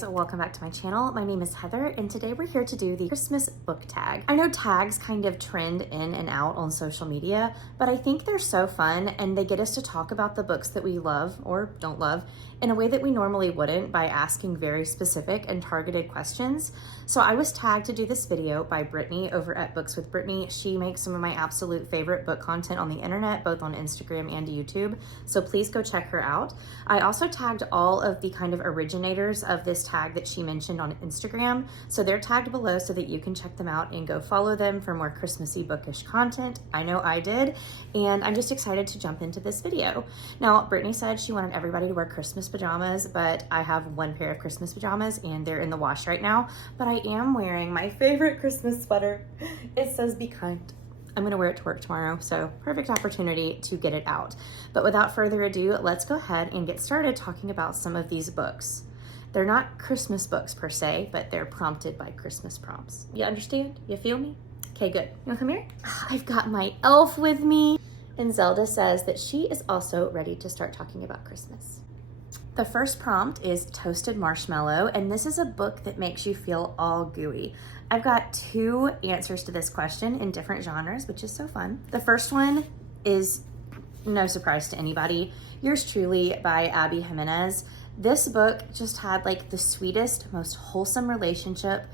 guys, welcome back to my channel. My name is Heather and today we're here to do the Christmas book tag. I know tags kind of trend in and out on social media, but I think they're so fun and they get us to talk about the books that we love or don't love in a way that we normally wouldn't by asking very specific and targeted questions. So I was tagged to do this video by Brittany over at Books with Brittany. She makes some of my absolute favorite book content on the internet, both on Instagram and YouTube. So please go check her out. I also tagged all of the kind of originators of this tag that she mentioned on Instagram. So they're tagged below so that you can check them out and go follow them for more Christmassy bookish content. I know I did, and I'm just excited to jump into this video. Now, Brittany said she wanted everybody to wear Christmas pajamas, but I have one pair of Christmas pajamas and they're in the wash right now, but I am wearing my favorite Christmas sweater. It says "Be Kind." I'm gonna wear it to work tomorrow, so perfect opportunity to get it out. But without further ado, let's go ahead and get started talking about some of these books. They're not Christmas books per se, but they're prompted by Christmas prompts. You understand? You feel me? Okay, good. You wanna come here? I've got my elf with me. And Zelda says that she is also ready to start talking about Christmas. The first prompt is Toasted Marshmallow, and this is a book that makes you feel all gooey. I've got two answers to this question in different genres, which is so fun. The first one is no surprise to anybody. Yours Truly by Abby Jimenez. This book just had like the sweetest, most wholesome relationship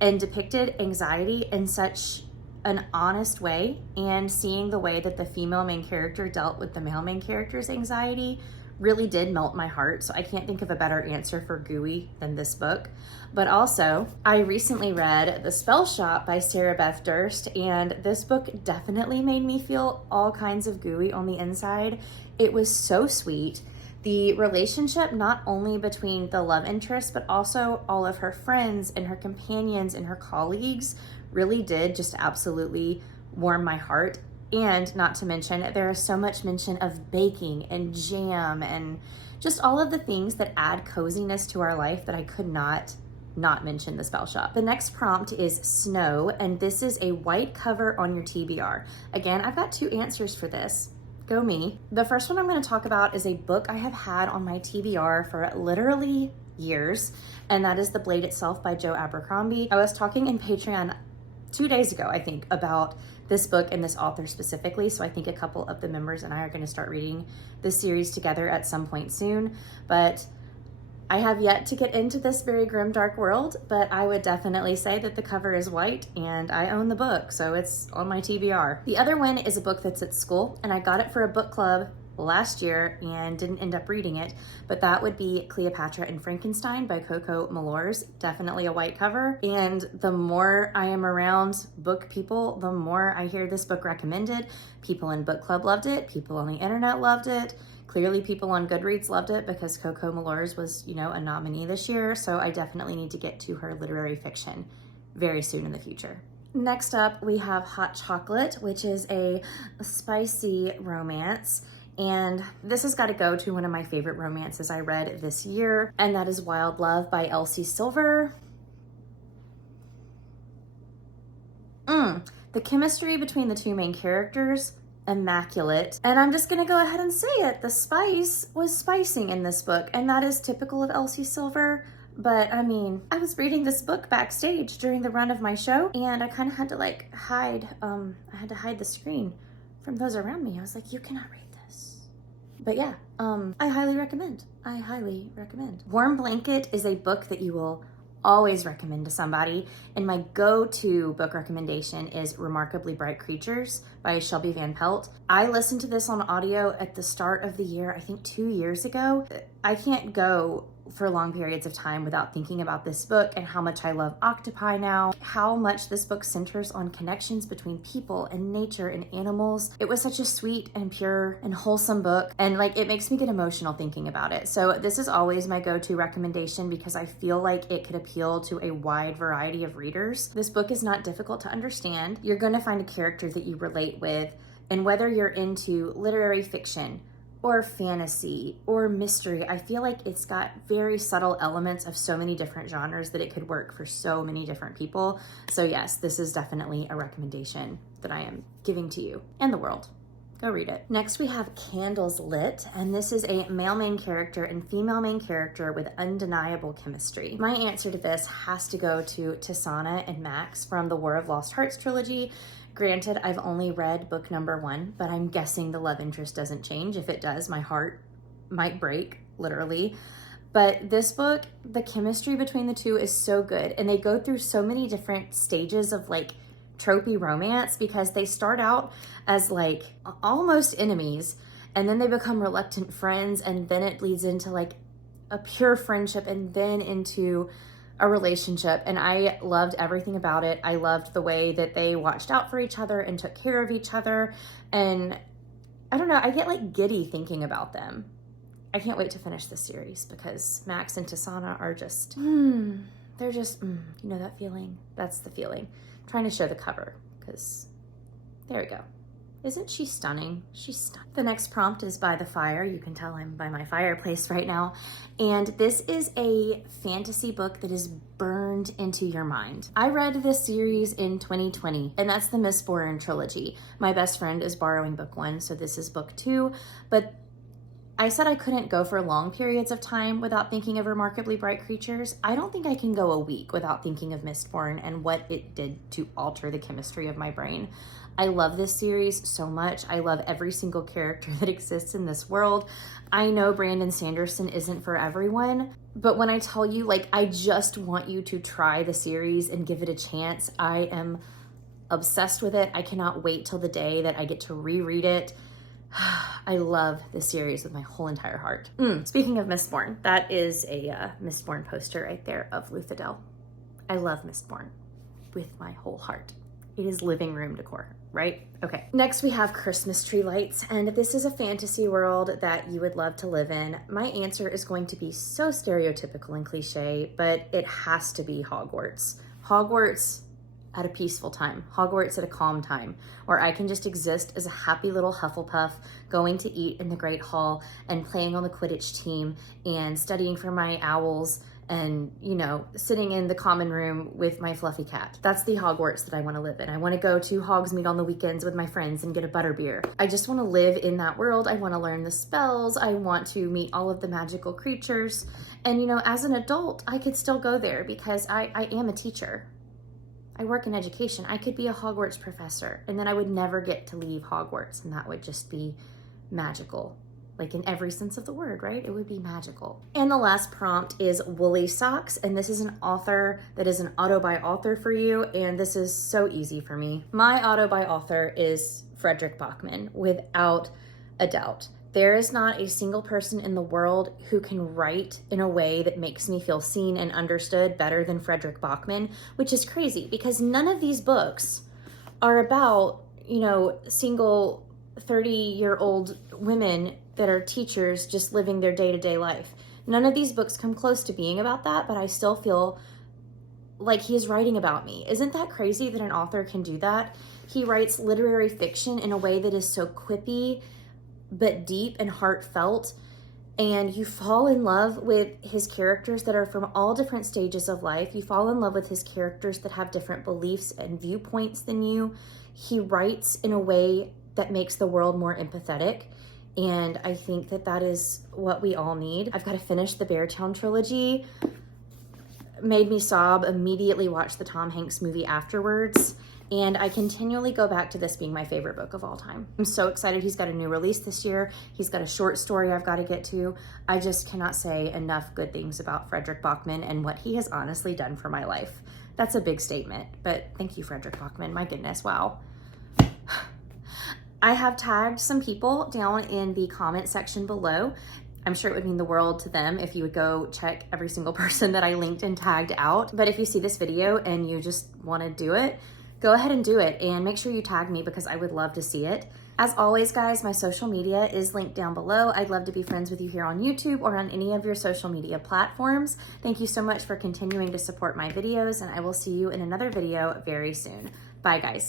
and depicted anxiety in such an honest way, and seeing the way that the female main character dealt with the male main character's anxiety really did melt my heart. So I can't think of a better answer for gooey than this book. But also, I recently read The Spell Shop by Sarah Beth Durst, and this book definitely made me feel all kinds of gooey on the inside. It was so sweet. The relationship, not only between the love interest, but also all of her friends and her companions and her colleagues, really did just absolutely warm my heart. And not to mention, there is so much mention of baking and jam and just all of the things that add coziness to our life that I could not mention The Spell Shop. The next prompt is Snow, and this is a white cover on your TBR. Again, I've got two answers for this. Go me. The first one I'm going to talk about is a book I have had on my TBR for literally years, and that is The Blade Itself by Joe Abercrombie. I was talking in Patreon 2 days ago, I think, about this book and this author specifically, so I think a couple of the members and I are going to start reading this series together at some point soon, but I have yet to get into this very grim, dark world, but I would definitely say that the cover is white and I own the book, so it's on my TBR. The other one is a book that's at school, and I got it for a book club last year and didn't end up reading it, but that would be Cleopatra and Frankenstein by Coco Malors. Definitely a white cover, and the more I am around book people, the more I hear this book recommended. People in book club loved it, people on the internet loved it. Clearly people on Goodreads loved it because Coco Malors was, you know, a nominee this year, so I definitely need to get to her literary fiction very soon in the future. Next up, we have Hot Chocolate, which is a spicy romance. And this has got to go to one of my favorite romances I read this year, and that is Wild Love by Elsie Silver. The chemistry between the two main characters, immaculate. And I'm just gonna go ahead and say it, the spice was spicing in this book, and that is typical of Elsie Silver. But I mean, I was reading this book backstage during the run of my show, and I kind of had to like hide, I had to hide the screen from those around me. I was like, you cannot read this. But yeah, I highly recommend. I highly recommend. Warm Blanket is a book that you will always recommend to somebody, and my go-to book recommendation is Remarkably Bright Creatures by Shelby Van Pelt. I listened to this on audio at the start of the year, I think 2 years ago. I can't go for long periods of time without thinking about this book and how much I love octopi now, how much this book centers on connections between people and nature and animals. It was such a sweet and pure and wholesome book, and like it makes me get emotional thinking about it. So this is always my go-to recommendation because I feel like it could appeal to a wide variety of readers. This book is not difficult to understand. You're going to find a character that you relate with, and whether you're into literary fiction or fantasy or mystery, I feel like it's got very subtle elements of so many different genres that it could work for so many different people. So yes, this is definitely a recommendation that I am giving to you and the world. Go read it. Next we have Candles Lit, and this is a male main character and female main character with undeniable chemistry. My answer to this has to go to Tisana and Max from the War of Lost Hearts trilogy. Granted, I've only read book number 1, but I'm guessing the love interest doesn't change. If it does, my heart might break, literally. But this book, the chemistry between the two is so good, and they go through so many different stages of like tropey romance, because they start out as like almost enemies, and then they become reluctant friends, and then it leads into like a pure friendship, and then into a relationship. And I loved everything about it. I loved the way that they watched out for each other and took care of each other. And I don't know, I get like giddy thinking about them. I can't wait to finish this series because Max and Tisana are just, they're just, you know that feeling? That's the feeling. I'm trying to show the cover because, there we go. Isn't she stunning? She's stunning. The next prompt is by the fire. You can tell I'm by my fireplace right now. And this is a fantasy book that is burned into your mind. I read this series in 2020, and that's the Mistborn trilogy. My best friend is borrowing book 1, so this is book 2. But I said I couldn't go for long periods of time without thinking of Remarkably Bright Creatures. I don't think I can go a week without thinking of Mistborn and what it did to alter the chemistry of my brain. I love this series so much. I love every single character that exists in this world. I know Brandon Sanderson isn't for everyone, but when I tell you, like, I just want you to try the series and give it a chance, I am obsessed with it. I cannot wait till the day that I get to reread it. I love this series with my whole entire heart. Speaking of Mistborn, that is a Mistborn poster right there of Luthadel. I love Mistborn with my whole heart. It is living room decor, right? Okay. Next we have Christmas tree lights, and this is a fantasy world that you would love to live in. My answer is going to be so stereotypical and cliche, but it has to be Hogwarts. Hogwarts at a peaceful time, Hogwarts at a calm time, where I can just exist as a happy little Hufflepuff, going to eat in the Great Hall and playing on the Quidditch team and studying for my owls and, you know, sitting in the common room with my fluffy cat. That's the Hogwarts that I want to live in. I want to go to Hogsmeade on the weekends with my friends and get a butterbeer. I just want to live in that world. I want to learn the spells. I want to meet all of the magical creatures. And, you know, as an adult, I could still go there because I am a teacher. I work in education. I could be a Hogwarts professor, and then I would never get to leave Hogwarts, and that would just be magical. Like in every sense of the word, right? It would be magical. And the last prompt is Woolly Socks, and this is an author that is an auto by author for you, and this is so easy for me. My auto by author is Frederick Bachman, without a doubt. There is not a single person in the world who can write in a way that makes me feel seen and understood better than Frederick Bachman, which is crazy because none of these books are about, you know, single 30-year-old women that are teachers just living their day-to-day life. None of these books come close to being about that, but I still feel like he is writing about me. Isn't that crazy that an author can do that? He writes literary fiction in a way that is so quippy, but deep and heartfelt, and you fall in love with his characters that are from all different stages of life. You fall in love with his characters that have different beliefs and viewpoints than you. He writes in a way that makes the world more empathetic, and I think that that is what we all need. I've got to finish the Beartown trilogy. Made me sob, immediately watched the Tom Hanks movie afterwards. And I continually go back to this being my favorite book of all time. I'm so excited. He's got a new release this year. He's got a short story I've got to get to. I just cannot say enough good things about Frederick Bachman and what he has honestly done for my life. That's a big statement, but thank you, Frederick Bachman. My goodness, wow. I have tagged some people down in the comment section below. I'm sure it would mean the world to them if you would go check every single person that I linked and tagged out. But if you see this video and you just want to do it, go ahead and do it, and make sure you tag me because I would love to see it. As always, guys, my social media is linked down below. I'd love to be friends with you here on YouTube or on any of your social media platforms. Thank you so much for continuing to support my videos, and I will see you in another video very soon. Bye, guys.